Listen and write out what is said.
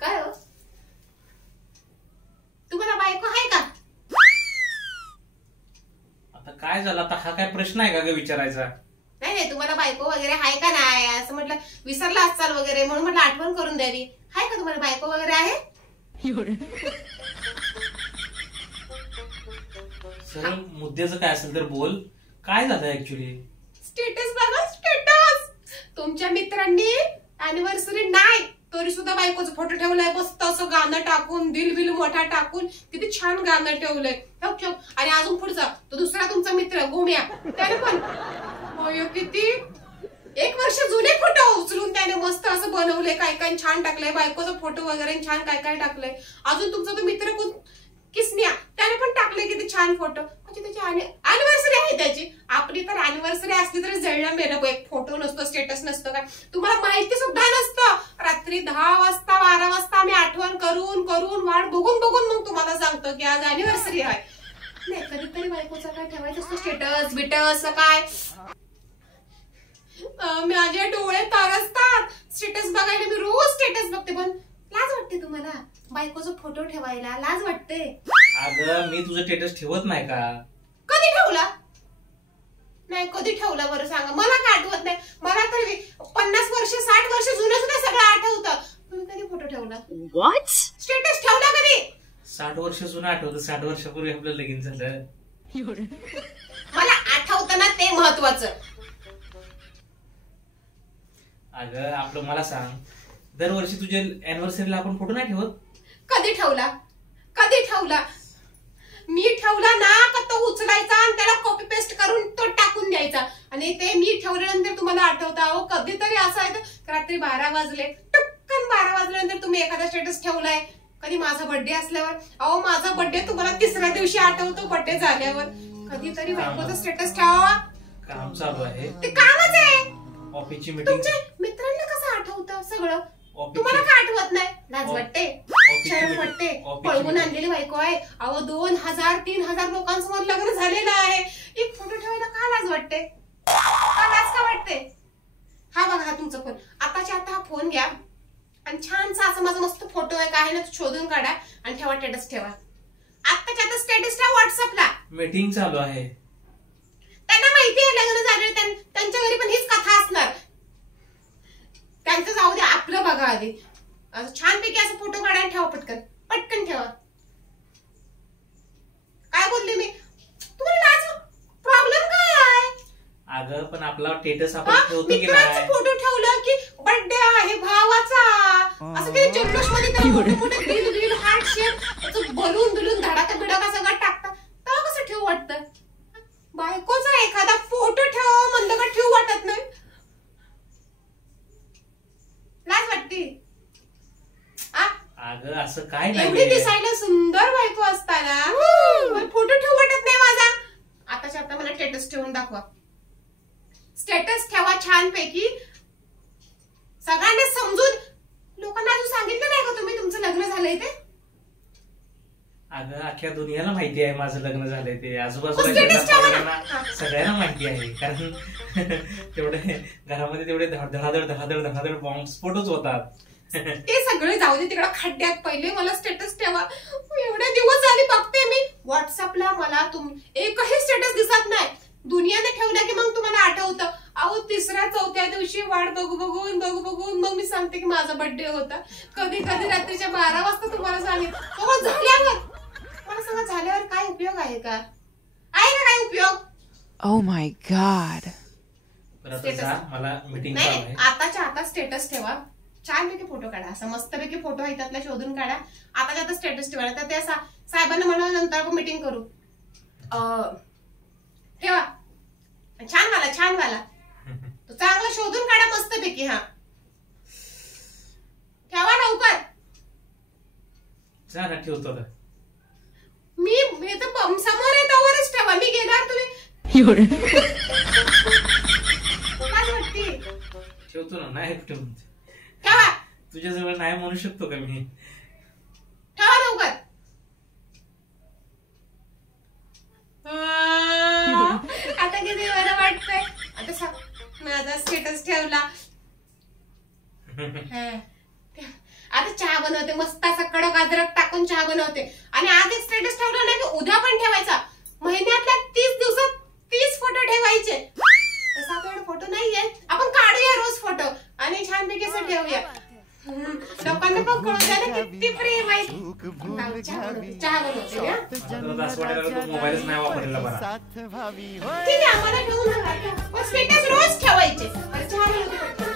काय हो तुम्हाला बायको आहे का? आता काय झालं? आता हा काय प्रश्न आहे का ग विचारायचा? नाही नाही, तुम्हाला बायको वगैरे आहे का नाही असं म्हटलं, विसरला असाल वगैरे म्हणून म्हटलं आठवण करून द्यावी. आहे का तुम्हाला बायको वगैरे आहे? सर मुद्द्याचं काय असेल तर बोल. काय झालं ऍक्च्युली? स्टेटस बघा, स्टेटस. तुमच्या मित्रांनी अॅनिव्हर्सरी नाही तरी सुद्धा बायकोचा फोटो ठेवलाय, मस्त असं गाणं टाकून, दिल बिल मोठा टाकून, किती छान गाणं ठेवलंय. आणि अजून पुढचा तो दुसरा तुमचा मित्र गोम्या, त्याने पण किती 1 वर्ष जुने फोटो उचलून त्याने मस्त असं बनवले, काय काय छान टाकलंय, बायकोचा फोटो वगैरे छान काय काय टाकलंय. अजून तुमचा तो मित्र किसनिया, त्याने पण टाकले किती छान फोटो. म्हणजे त्याची अॅनिव्हर्सरी आहे त्याची. आपली तर अॅनिव्हर्सरी असली तरी जळलं मेलं, एक फोटो नसतो, स्टेटस नसतं, काय तुम्हाला माहिती सुद्धा नसतं. रात्री 10 वाजता 12 वाजता आम्ही आठवण करून करून वाट बघून बघून मग तुम्हाला सांगतो की आज अॅनिव्हर्सरी आहे. नाही कधीतरी बायकोचा काय ठेवायचं असतं स्टेटस बिटस काय. माझे डोळे तरसतात स्टेटस बघायला. मी रोज स्टेटस बघते पण लाज वाटते. तुम्हाला बायकोचा फोटो ठेवायला लाज वाटते? अगं मी तुझं स्टेटस ठेवत नाही का? कधी ठेवला? नाही कधी ठेवला बरं सांगा, मला काय आठवत नाही. मला तर 50 वर्ष 60 वर्ष जुनं सुद्धा सगळं आठवतं. तुम्ही कधी फोटो ठेवला? व्हॉट? स्टेटस ठेवला कधी? 60 वर्ष जुनं आठवतं. 60 वर्षापूर्वी आपलं लगीन झालं. मला आठवतं ना, ते महत्वाचं. अगं आपलं मला सांग, दरवर्षी तुझ्या अॅनिव्हर्सरीला आपण फोटो नाही ठेवत? कधी ठेवला? कधी ठेवला? मी ठेवला ना का तो उचलायचा आणि त्याला कॉपी पेस्ट करून तो टाकून द्यायचा. आणि ते मी ठेवल्यानंतर तुम्हाला आठवतं. अहो कधीतरी असं आहे तर रात्री 12 वाजले, टक्कन 12 वाजल्यानंतर तुम्ही एखादा स्टेटस ठेवलाय. कधी माझा बर्थडे असल्यावर, अहो माझा बर्थडे तुम्हाला 3ऱ्या दिवशी आठवतो बर्थडे झाल्यावर. कधीतरी बायकोचा स्टेटस ठेवावा. काम चालू आहे, ते कामच आहे. ऑफिसची मीटिंग. तुमच्या मित्रांना कसं आठवतं सगळं, तुम्हाला काय आठवत नाही? लाज वाटते, शरम वाटते. पळवून आणलेली बायको आहे. अहो 2000-3000 लोकांसमोर लग्न झालेलं आहे. एक फोटो ठेवायला का लाज वाटते? का लाज का वाटते? हा बघा हा तुमचा फोन. आताच्या आता हा फोन घ्या आणि छानसा असं माझा मस्त फोटो आहे काय ना तो शोधून काढा आणि ठेवा, स्टेटस ठेवा. आताच्या आता स्टेटस ठेवा व्हॉट्सअपला. मीटिंग चालू आहे. त्यांना माहिती आहे लग्न झालं, त्यांच्या घरी पण हीच कथा असणार. त्यांचं जाऊ दे, आपलं बघा आधी. असं छानपैकी असं फोटो काढायला ठेवा, पटकन पटकन ठेवा. काय बोलले मी? तुम्हाला लाज प्रॉब्लेम काय आहे? अगं पण आपला स्टेटस आपण ठेवतो की नाही? फोटो ठेवलं की बर्थडे आहे भावाचा, असं किती जल्लोष मध्ये मोठे दिल बिल हार्ट शेप बलून बिलून धडाका बिडाका सगळं टाकतात. तेव्हा कसं ठेवू वाटतं? बायकोचा एखादा फोटो ठेवा म्हणलं का ठेवू वाटत नाही? लाज वाटते? अगं असं काय नाही. एवढी दिसायला सुंदर बायको असताना फोटो ठेवू वाटत नाही माझा. आताच्या आता मला स्टेटस ठेवून दाखवा. स्टेटस ठेवा छानपैकी, सगळ्यांना समजून. लोकांना अजून सांगितलं नाही का तुम्ही तुमचं लग्न झालंय ते? अगं अख्ख्या दुनियाला माहिती आहे माझं लग्न झालंय ते. आजूबाजूला सगळ्यांना माहिती आहे. कारण तेवढे घरामध्ये तेवढे धडाधड धडाधड धडाधड बॉम्ब स्फोटच होतात. ते सगळे जाऊ दे तिकडे खड्ड्यात. पहिले मला स्टेटस ठेवा. एवढे दिवस झाले बघते मी व्हॉट्सअपला, मला एकही स्टेटस दिसत नाही. दुनियाने ठेवलं की मग तुम्हाला आठवतं. अहो 3ऱ्या 4थ्या दिवशी वाट बघून मग मी सांगते की माझा बर्थडे होता. कधी कधी रात्रीच्या 12 वाजता तुम्हाला सांगेल. झाल्यावर मला सांगा, झाल्यावर काय उपयोग आहे का? आहे का काय उपयोग? Oh my God. मला मीटिंग नाही, आताच्या आता स्टेटस ठेवा. छानपैकी फोटो काढा, असं मस्तपैकी फोटो आहे त्यातला शोधून काढा. आताच्या आता स्टेटस ठेवा. तर त्या साहेबांना म्हणून नंतर आपण मीटिंग करू. ठेवा छान वाला तो चांगला शोधून काढा मस्तपैकी. हा ठेवा लवकर. जा ना ठेवतो. मी तर समोर आहे तोवरच ठेवा. मी गेल्यावर तुम्ही काय वाटते? ठेवतो ना. नाही ठेवून ठेवा. तुझ्याजवळ नाही म्हणू शकतो का मी? ठेवा लवकर. आता किती बरं वाटतंय. आता माझा स्टेटस ठेवला. आता चहा बनवते मस्त असा कडक अद्रक टाकून चहा बनवते आणि आज एक स्टेटस ठेवला ना की उद्या पण ठेवायचा. महिन्यातल्या 30 दिवसात 30 फोटो ठेवायचे. तसं आपल्याकडे फोटो नाहीये, आपण काढूया रोज फोटो आणि छानपैकी असं ठेवूया. लोकांना पण कळू द्या ना किती प्रेम आहे. चहा बनवते मोबाईलच नाही वापरलेला बरा. ठीक आहे, आम्हाला घेऊन स्टेटस रोज ठेवायचे. चहा बनवते.